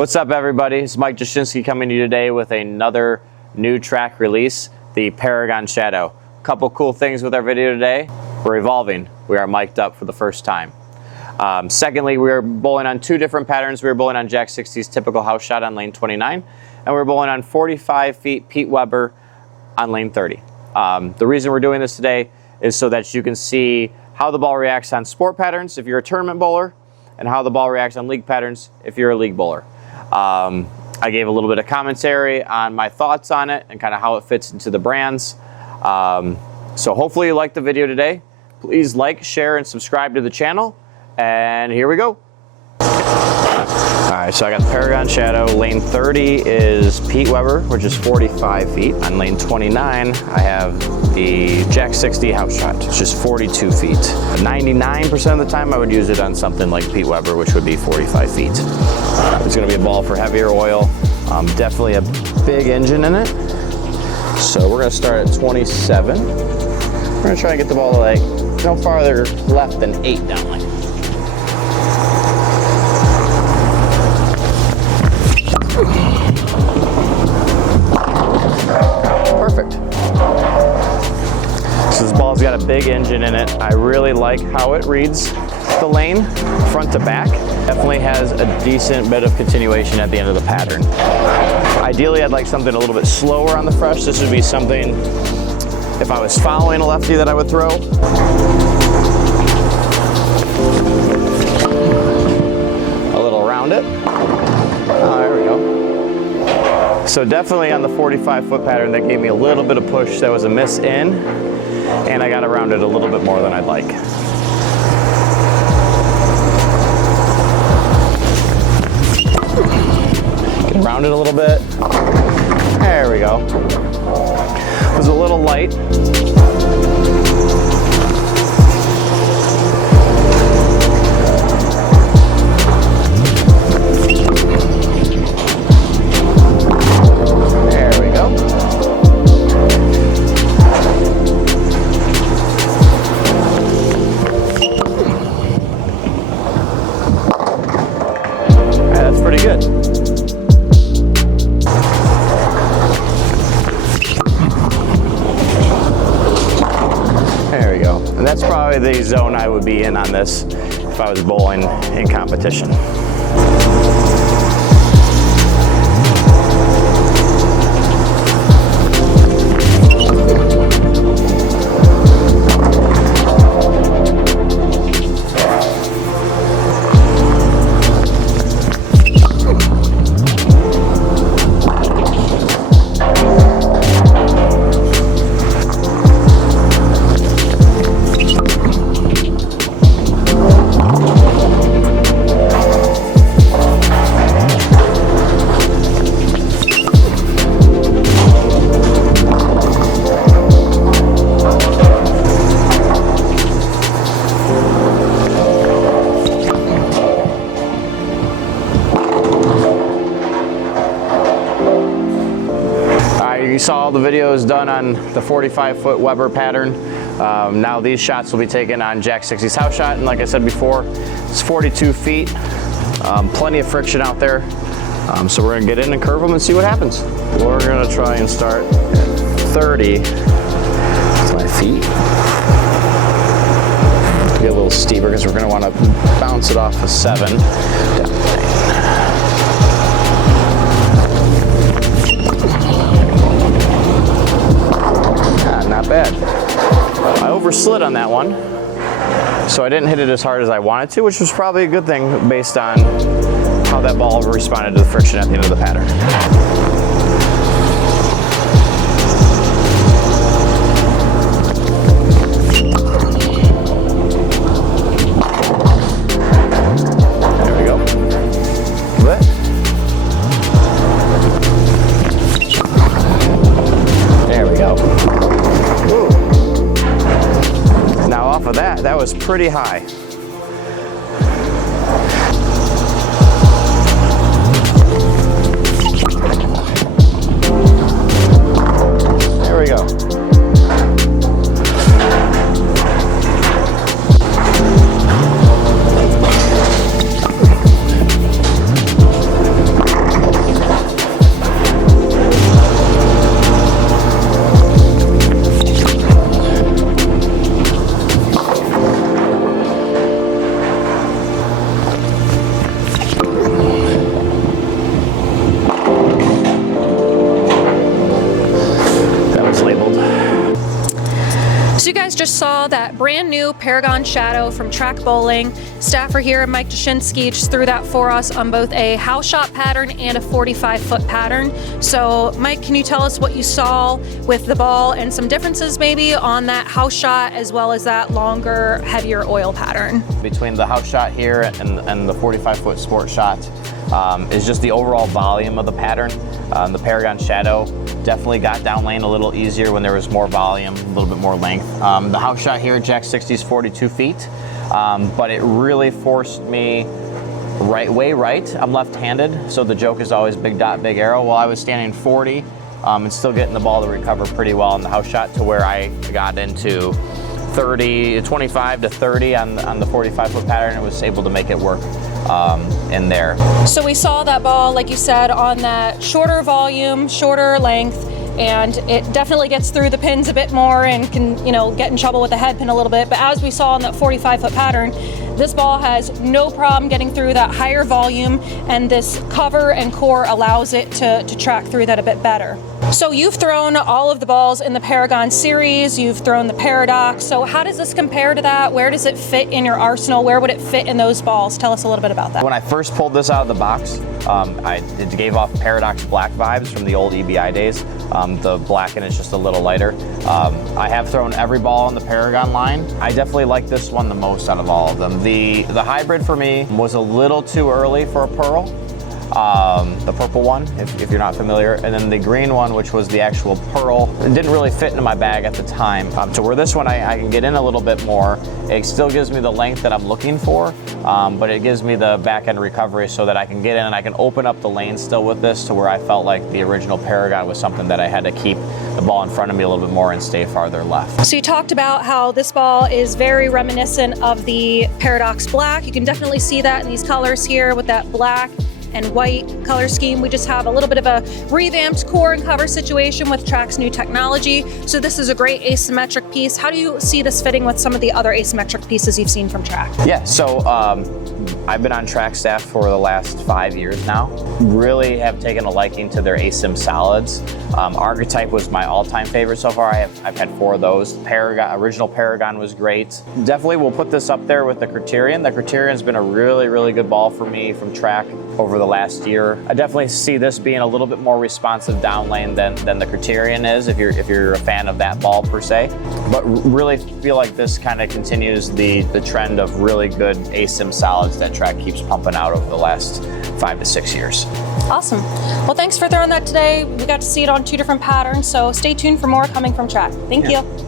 What's up, everybody? It's Mike Jachcinski coming to you today with another new track release, the Paragon Shadow. Couple cool things with our video today. We're evolving. We are mic'd up for the first time. Secondly, we are bowling on two different patterns. We were bowling on Jachcinski's typical house shot on lane 29, and we're bowling on 45 feet Pete Weber on lane 30. The reason we're doing this today is so that you can see how the ball reacts on sport patterns if you're a tournament bowler, and how the ball reacts on league patterns if you're a league bowler. I gave a little bit of commentary on my thoughts on it and kind of how it fits into the brands. So hopefully you liked the video today. Please like, share, and subscribe to the channel. And here we go. Alright, so I got the Paragon Shadow. Lane 30 is Pete Weber, which is 45 feet. On lane 29, I have the Jachcinski house shot, which is 42 feet. 99% of the time, I would use it on something like Pete Weber, which would be 45 feet. It's going to be a ball for heavier oil. Definitely a big engine in it. So we're going to start at 27. We're going to try to get the ball to like no farther left than 8 down lane. Perfect. So this ball's got a big engine in it. I really like how it reads the lane, front to back. Definitely has a decent bit of continuation at the end of the pattern. Ideally, I'd like something a little bit slower on the fresh. This would be something, if I was following a lefty, that I would throw. A little around it. Oh, there we go. So definitely on the 45-foot pattern, that gave me a little bit of push. That was a miss in, and I got around it a little bit more than I'd like. Get around it a little bit. There we go. It was a little light. Pretty good. There we go. And that's probably the zone I would be in on this if I was bowling in competition. You saw all the videos done on the 45-foot Weber pattern. Now these shots will be taken on Jachcinski's house shot, and like I said before, it's 42 feet, plenty of friction out there. So we're gonna get in and curve them and see what happens. We're gonna try and start at 30 with my feet. Get a little steeper because we're gonna wanna bounce it off a 7. Not bad. I overslid on that one, so I didn't hit it as hard as I wanted to, which was probably a good thing based on how that ball responded to the friction at the end of the pattern. There we go. There we go. Now off of that, that was pretty high. There we go. just saw that brand new Paragon Shadow from Track Bowling. Staffer here, Mike Jachcinski, just threw that for us on both a house shot pattern and a 45-foot pattern. So Mike, can you tell us what you saw with the ball and some differences maybe on that house shot as well as that longer, heavier oil pattern? Between the house shot here and the 45-foot sport shot is just the overall volume of the pattern. The Paragon Shadow definitely got down lane a little easier when there was more volume, a little bit more length. The house shot here at Jachcinski is 42 feet, but it really forced me way right. I'm left-handed, so the joke is always big dot, big arrow. Well, I was standing 40 and still getting the ball to recover pretty well on the house shot to where I got into 25 to 30 on the 45-foot pattern and was able to make it work in there. So we saw that ball, like you said, on that shorter volume, shorter length, and it definitely gets through the pins a bit more and can, you know, get in trouble with the head pin a little bit. But as we saw on that 45-foot pattern, this ball has no problem getting through that higher volume, and this cover and core allows it to track through that a bit better. So you've thrown all of the balls in the Paragon series, you've thrown the Paradox. So how does this compare to that? Where does it fit in your arsenal? Where would it fit in those balls? Tell us a little bit about that. When I first pulled this out of the box, it gave off Paradox black vibes from the old EBI days. The black and it's just a little lighter. I have thrown every ball in the Paragon line. I definitely like this one the most out of all of them. The hybrid for me was a little too early for a pearl. The purple one, if you're not familiar, and then the green one, which was the actual pearl. It didn't really fit into my bag at the time. To where this one I can get in a little bit more. It still gives me the length that I'm looking for, but it gives me the back end recovery so that I can get in and I can open up the lane still with this to where I felt like the original Paragon was something that I had to keep the ball in front of me a little bit more and stay farther left. So you talked about how this ball is very reminiscent of the Paradox Black. You can definitely see that in these colors here with that black and white color scheme. We just have a little bit of a revamped core and cover situation with Track's new technology. So this is a great asymmetric piece. How do you see this fitting with some of the other asymmetric pieces you've seen from Track? Yeah, so I've been on Track staff for the last 5 years now. Really have taken a liking to their asim solids. Archetype was my all-time favorite so far. I've had 4 of those. Original Paragon was great. Definitely will put this up there with the Criterion. The Criterion's been a really good ball for me from Track over the last year. I definitely see this being a little bit more responsive down lane than the Criterion is if you're a fan of that ball per se. But really feel like this kind of continues the trend of really good asim solids that Track keeps pumping out over the last 5 to 6 years. Awesome. Well, thanks for throwing that today. We got to see it on 2 different patterns, so stay tuned for more coming from Track. Thank you.